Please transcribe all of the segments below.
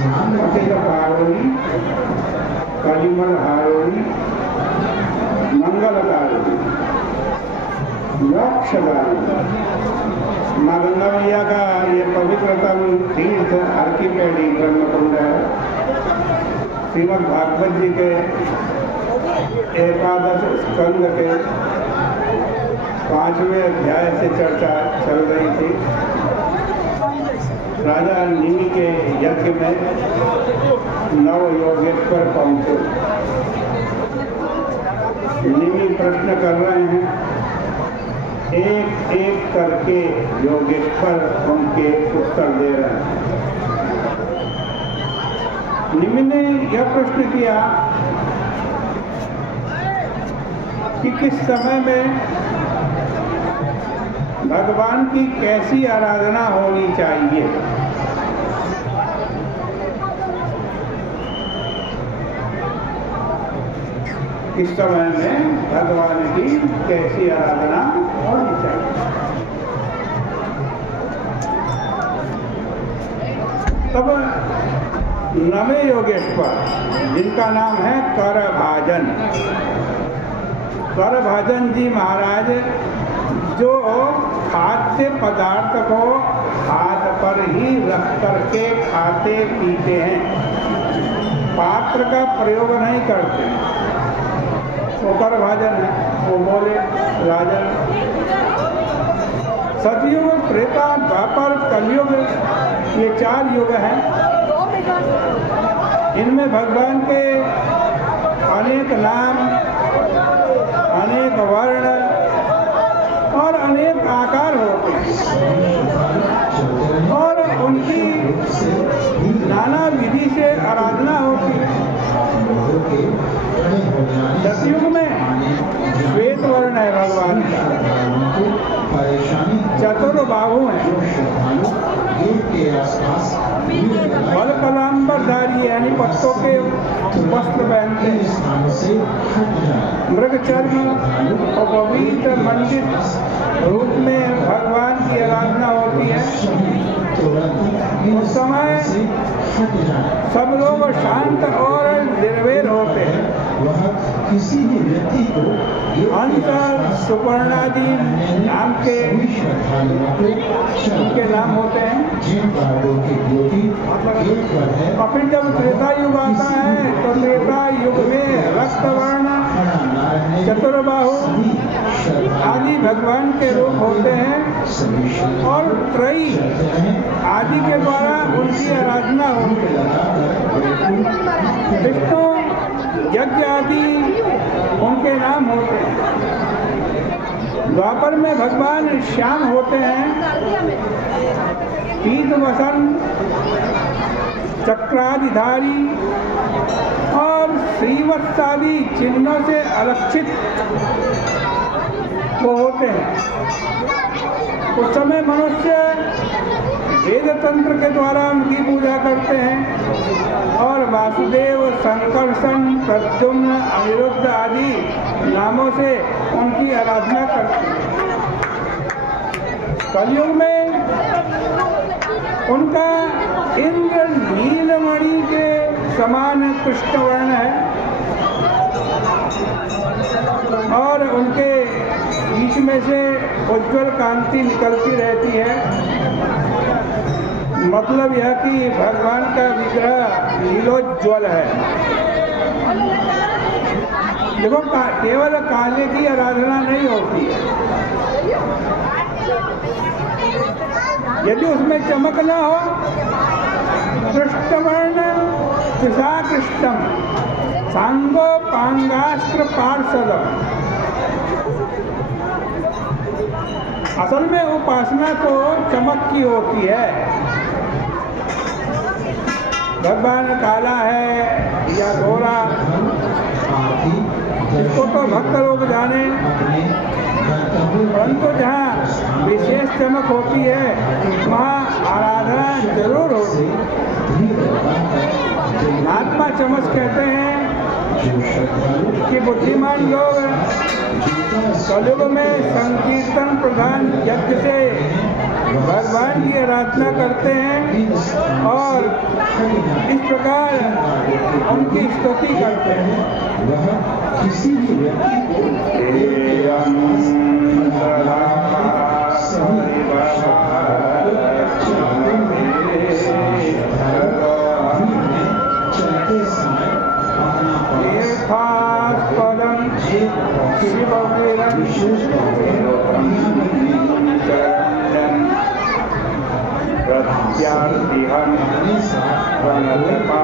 अखिल कारोणी कलिमल हारोणी मंगलकारोणी मोक्षदायिनी। माँ गंगा मैया का ये पवित्रतम तीर्थ अर्कीपेडी ब्रह्मकुंड है। श्रीमद् भागवत जी के एकादश स्कंद के 5वें अध्याय से चर्चा चल रही थी। राजा निमि के यज्ञ में 9 योगेश्वर पहुंचे। निमि प्रश्न कर रहे हैं, एक एक करके योगेश्वर उनके उत्तर दे रहे हैं। निमि ने यह प्रश्न किया कि किस समय में भगवान की कैसी आराधना होनी चाहिए। इस समय में भगवान की कैसी आराधना होनी चाहिए। तब नवे योगेश्वर जिनका नाम है करभाजन, करभाजन जी महाराज जो खाद्य पदार्थ को हाथ पर ही रख करके खाते पीते हैं, पात्र का प्रयोग नहीं करते, वो करभाजन है। वो बोले, राजन, सतयुग, त्रेता, द्वापर, कलयुग, ये 4 युग हैं। इनमें भगवान के अनेक नाम, अनेक वर्ण और अनेक आकार होते हैं और उनकी नाना विधि से आराधना होती है। सतयुग में श्वेत वर्ण है भगवान का, चतुर्बाहु है, बलकलांबरधारी यानी पत्तों के वस्त्र पहनते हैं, मृग चर्म और पवित्र मंडित रूप में भगवान की आराधना होती है। उस समय सब लोग शांत और निर्भय होते हैं। किसी भी व्यक्ति को हंस, सुपर्णादि नाम के उनके नाम होते हैं। और फिर जब त्रेता युग आता है तो त्रेता युग में रक्त वर्ण, चतुर्बाहु आदि भगवान के रूप होते हैं और त्रयी आदि के द्वारा उनकी आराधना होती है। विष्णु, यज्ञ आदि उनके नाम होते हैं। द्वापर में भगवान श्याम होते हैं, पीत वसन, चक्राधिधारी और श्रीवत्सादि चिन्हों से अलक्षित वो होते हैं। उस समय मनुष्य वेद तंत्र के द्वारा उनकी पूजा करते हैं और वासुदेव, संकर्षण, प्रद्युम्न, अनिरुद्ध आदि नामों से उनकी आराधना करते हैं। कलयुग में उनका इंद्र नीलमणि के समान कृष्ण वर्ण है और उनके बीच में से उज्ज्वल कांति निकलती रहती है। मतलब यह कि भगवान का विग्रह नीलोज्ज्वल है। देखो, केवल काले की आराधना नहीं होती है। यदि उसमें चमक न हो, कृष्णवर्ण कृष्णम सांगो पांगास्त्र पार्षदम। असल में उपासना तो चमक की होती है। भगवान काला है या गोरा, इसको तो भक्त लोग जाने, परंतु जहाँ विशेष चमक होती है वहाँ आराधना जरूर होती है। महात्मा चमक कहते हैं कि बुद्धिमान लोग कलयुग में संकीर्तन प्रधान यज्ञ से भगवान की आराधना करते हैं और थक जाए, इस प्रकार उनकी स्तुति करते हैं। वह किसी भी व्यक्ति को चलते समय अपना तीर्थास्पदं शिववीरं प्रत्यार्तिहं प्रणतपादभावाब्धिकोक्तं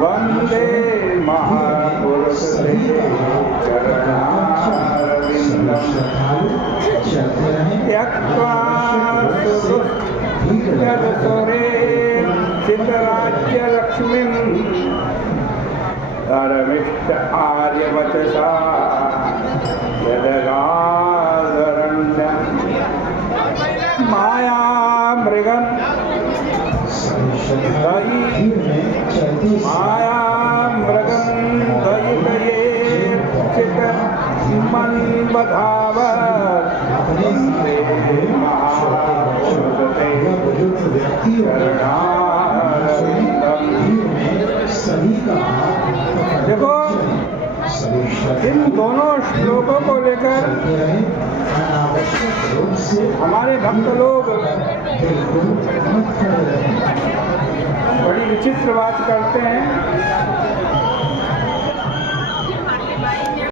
वन्दे महापुरुषे चरणारविन्दं त्यक्त्वा सुरे चितराज्यलक्ष्मीं धर्मिष्ठ आर्यवचसा यदगाधरण्यं मायामृगं दयितये चितमन्वधावत् वन्दे महापुरुषे चरणारविन्दं। देखो, इन दोनों श्लोकों को लेकर हमारे भक्त लोग बड़ी विचित्र बात करते हैं